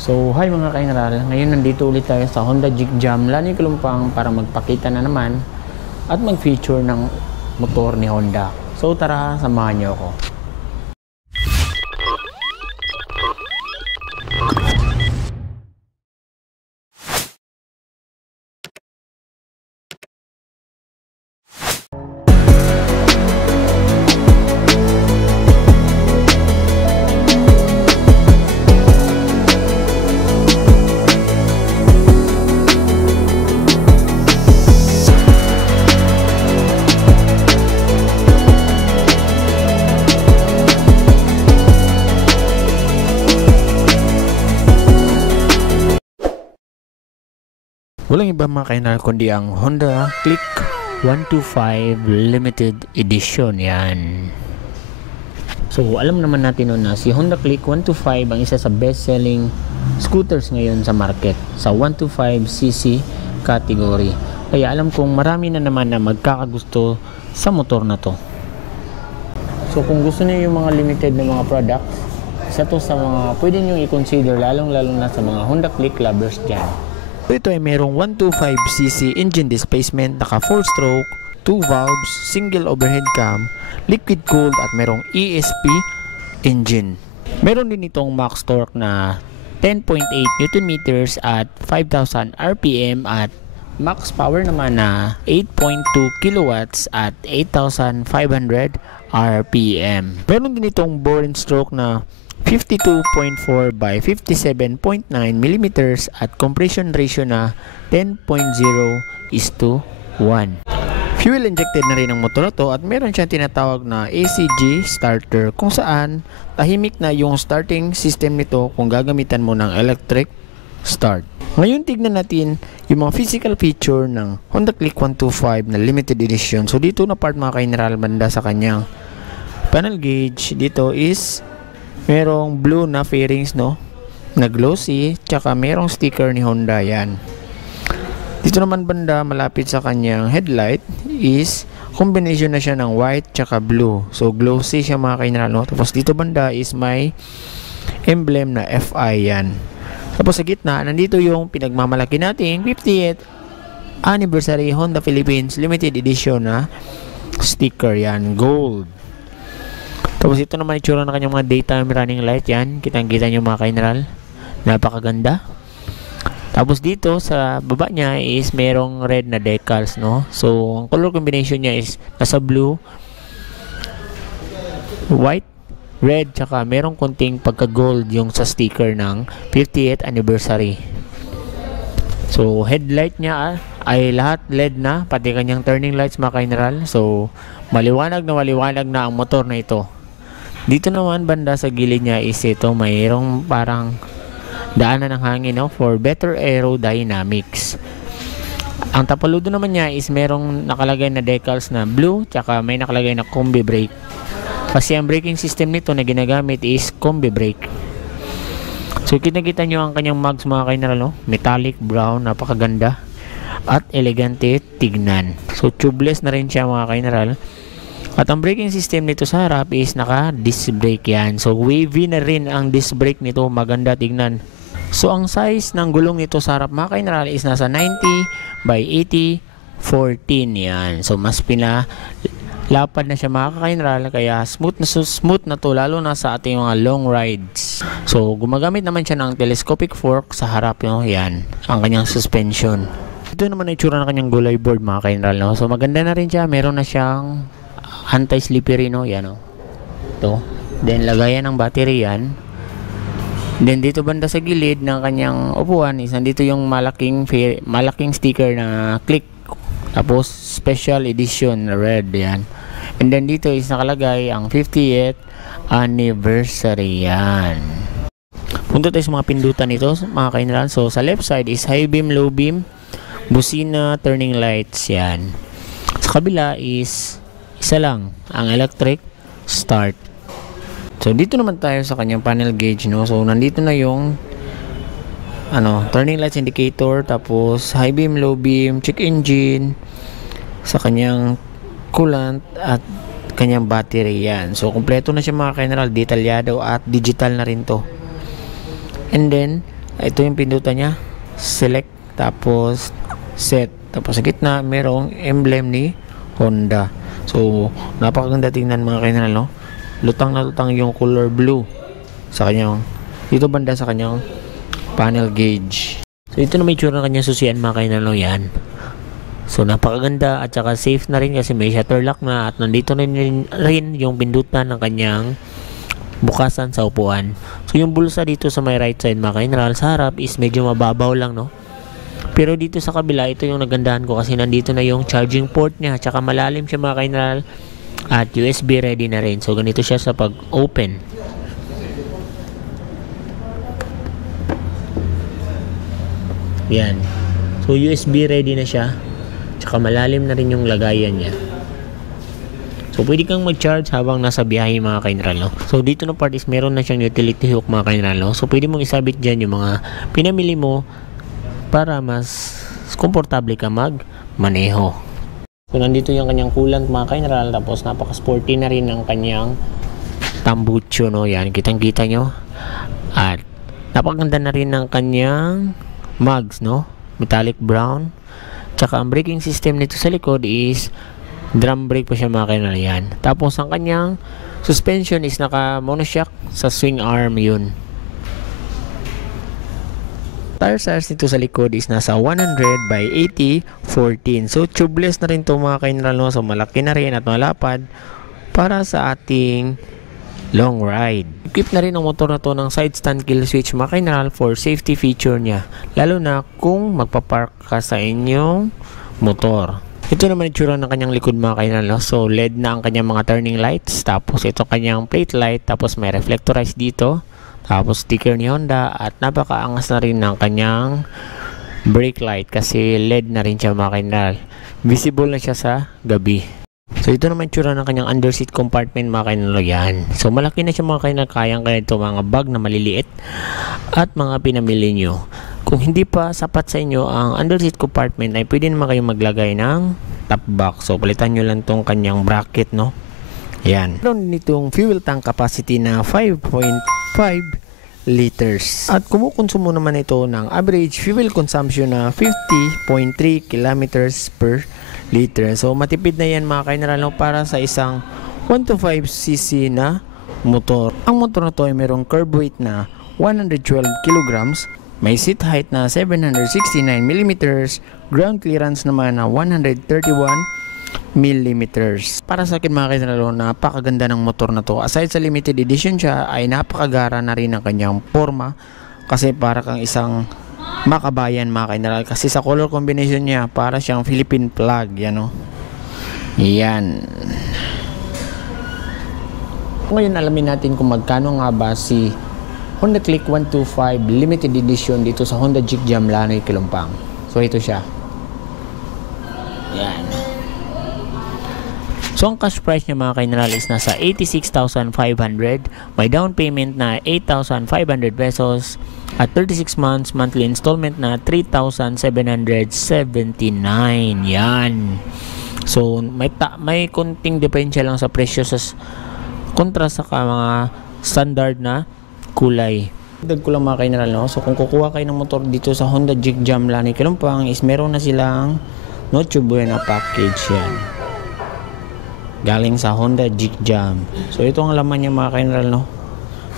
So, hi mga ka-Inral. Ngayon nandito ulit tayo sa Honda Jig Jam Lani Kalumpang para magpakita na naman at mag-feature ng motor ni Honda. So, tara, samahan niyo ako. Walang iba mga ka-Inral kundi ang Honda Click 125 Limited Edition yan. So alam naman natin na si Honda Click 125 ang isa sa best-selling scooters ngayon sa market sa 125cc category. Kaya alam kong marami na naman na magkakagusto sa motor na to. So kung gusto niyo yung mga limited na mga products, isa to sa mga pwede nyo i-consider lalong-lalo na sa mga Honda Click lovers dyan. Ito ay merong 125cc engine displacement, naka 4-stroke, 2 valves, single overhead cam, liquid cooled at merong ESP engine. Meron din itong max torque na 10.8 Nm at 5,000 RPM at max power naman na 8.2 kilowatts at 8,500 RPM. Meron din itong bore and stroke na 52.4 by 57.9 mm at compression ratio na 10.0:1. Fuel injected na rin ang motor na to at meron siyang tinatawag na ACG starter kung saan tahimik na yung starting system nito kung gagamitan mo ng electric start. Ngayon tignan natin yung mga physical feature ng Honda Click 125 na limited edition. So dito na part mga ka-Inral banda sa kanyang panel gauge dito is merong blue na fairings no, na glossy, tsaka merong sticker ni Honda yan. Dito naman banda malapit sa kanyang headlight is combination na siya ng white tsaka blue. So glossy siya mga ka-Inral no. Tapos dito banda is may emblem na FI yan. Tapos sa gitna nandito yung pinagmamalaki nating 50th anniversary Honda Philippines limited edition na sticker yan, gold. Tapos ito naman itsura na kanyang mga daytime running light yan. Kitang-kita nyo mga ka-Inral. Napakaganda. Tapos dito sa baba niya is merong red na decals no. So ang color combination niya is nasa blue, white, red, tsaka merong konting pagka-gold yung sa sticker ng 50th anniversary. So headlight niya ay lahat LED na, pati kanyang turning lights mga ka-Inral. So maliwanag na ang motor na ito. Dito naman banda sa gilid niya is ito mayroong parang daanan ng hangin no, for better aerodynamics. Ang tapaludo naman niya is merong nakalagay na decals na blue tsaka may nakalagay na combi brake. Kasi ang braking system nito na ginagamit is combi brake. So kita nyo ang kanyang mags mga ka-Inral no? Metallic brown, napakaganda at elegante tignan. So tubeless na rin siya mga ka-Inral. At ang braking system nito sa harap is naka disc brake yan. So wavy na rin ang disc brake nito, maganda tignan. So ang size ng gulong nito sa harap mga ka-Inral is nasa 90 by 80/14 yan. So mas lapad na siya mga ka-Inral, kaya smooth na to lalo na sa ating mga long rides. So gumagamit naman siya ng telescopic fork sa harap no, yan ang kanyang suspension. Ito naman ay itsura ng kanyang gulay board mga ka-Inral no. So maganda na rin siya, meron na siyang anti-slippery no, yan o. Ito. Then lagayan ng battery yan. Then dito banda sa gilid ng kanyang upuan is nandito yung malaking sticker na click. Tapos special edition red yan. And then dito is nakalagay ang 50th anniversary yan. Punta tayo sa mga pindutan nito mga ka-Inral. So sa left side is high beam, low beam, busina, turning lights yan. Sa kabila is isa lang ang electric start. So dito naman tayo sa kanyang panel gauge no. So nandito na yung turning lights indicator, tapos high beam, low beam, check engine, sa kanyang coolant at kanyang battery yan. So kompleto na siya mga ka-Inral, detalyado at digital na rin to. And then ito yung pindutan niya, select, tapos set, tapos sa gitna merong emblem ni Honda. So napakaganda tingnan mga kainral, no? Lutang na lutang yung color blue sa kanyang dito banda sa kanyang panel gauge. So ito na may tsura ng kanyang susian mga kainral, no? Yan. So napakaganda at saka safe na rin kasi may shutter lock na at nandito na rin yung pindutan ng kanyang bukasan sa upuan. So yung bulsa dito sa may right side mga kainral, sa harap is medyo mababaw lang, no? Pero dito sa kabila, ito yung nagandahan ko kasi nandito na yung charging port niya, at saka malalim siya mga kainral at USB ready na rin. So ganito siya sa pag-open. Yan. So USB ready na siya. Tsaka malalim na rin yung lagayan niya. So pwede kang mag-charge habang nasa biyahe mga kainral, no? So dito na part is meron na siyang utility hook mga kainral, no? So pwede mong isabit dyan yung mga pinamili mo para mas komportable ka mag-maneho. So nandito yung kanyang coolant mga kainral, tapos napaka-sporty na rin ng kanyang tambucho, no? Yan, kitang-kita nyo. At napakaganda na rin ng kanyang mugs, no? Metallic brown. Tsaka ang braking system nito sa likod is drum brake pa siya mga kainral, yan. Tapos ang kanyang suspension is naka monoshock sa swing arm yun. Tire size nito sa likod is nasa 100 by 80/14. So tubeless na rin to mga kainral, no? So malaki na rin at malapad para sa ating long ride. Equip na rin ang motor na to ng side stand kill switch mga kainral for safety feature niya, lalo na kung magpapark ka sa inyong motor. Ito naman itsura ng kanyang likod mga kainral, no? So LED na ang kanyang mga turning lights, tapos ito kanyang plate light, tapos may reflectorize dito, tapos sticker ni Honda, at napakaangas na rin ng kanyang brake light kasi LED na rin siya mga kainral. Visible na siya sa gabi. So ito naman tsura ng kanyang underseat compartment mga kainral, yan. So malaki na siya mga kainral, kayang kaya ito mga bag na maliliit at mga pinamili nyo. Kung hindi pa sapat sa inyo ang underseat compartment ay pwede naman kayo maglagay ng top box. So palitan nyo lang tong kanyang bracket, no? Yan. Meron nitong fuel tank capacity na 5.5 liters. At kumukonsumo naman ito ng average fuel consumption na 50.3 kilometers per liter. So matipid na yan mga kainral, no? Para sa isang 125cc na motor. Ang motor na to ay merong curb weight na 112 kilograms, may seat height na 769mm, ground clearance naman na 131mm. Para sa akin mga kainral, napakaganda ng motor na to. Aside sa limited edition siya, ay napakagara na rin ang kanyang forma kasi para kang isang makabayan mga kainral, kasi sa color combination niya para siyang Philippine flag, yan, no? Yan. Ngayon alamin natin kung magkano nga ba si Honda Click 125 limited edition dito sa Honda Jig Jam Lanoy Kilumpang. So ito siya. Yan. So ang cash price niya mga kainral is nasa 86,500. May down payment na 8,500 pesos at 36 months monthly installment na 3,779. Yan. So may konting diferensya lang sa presyo sa kontra sa mga standard na kulay. Dagdag ko lang mga kainral, no? So kung kukuha kayo ng motor dito sa Honda Jig Jam Lanoy Kilumpang is meron na silang Noche Buena package yan. Galing sa Honda Jig Jam. So ito ang laman niya mga kainral, no?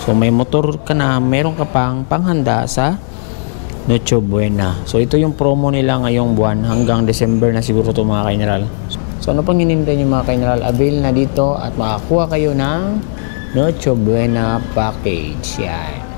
So may motor ka na, meron ka pang panghanda sa Noche Buena. So ito yung promo nila ngayong buwan hanggang December na siguro to mga kainral. So ano pang hinintay niyo mga kainral? Avail na dito at makakuha kayo ng Noche Buena package. Yan.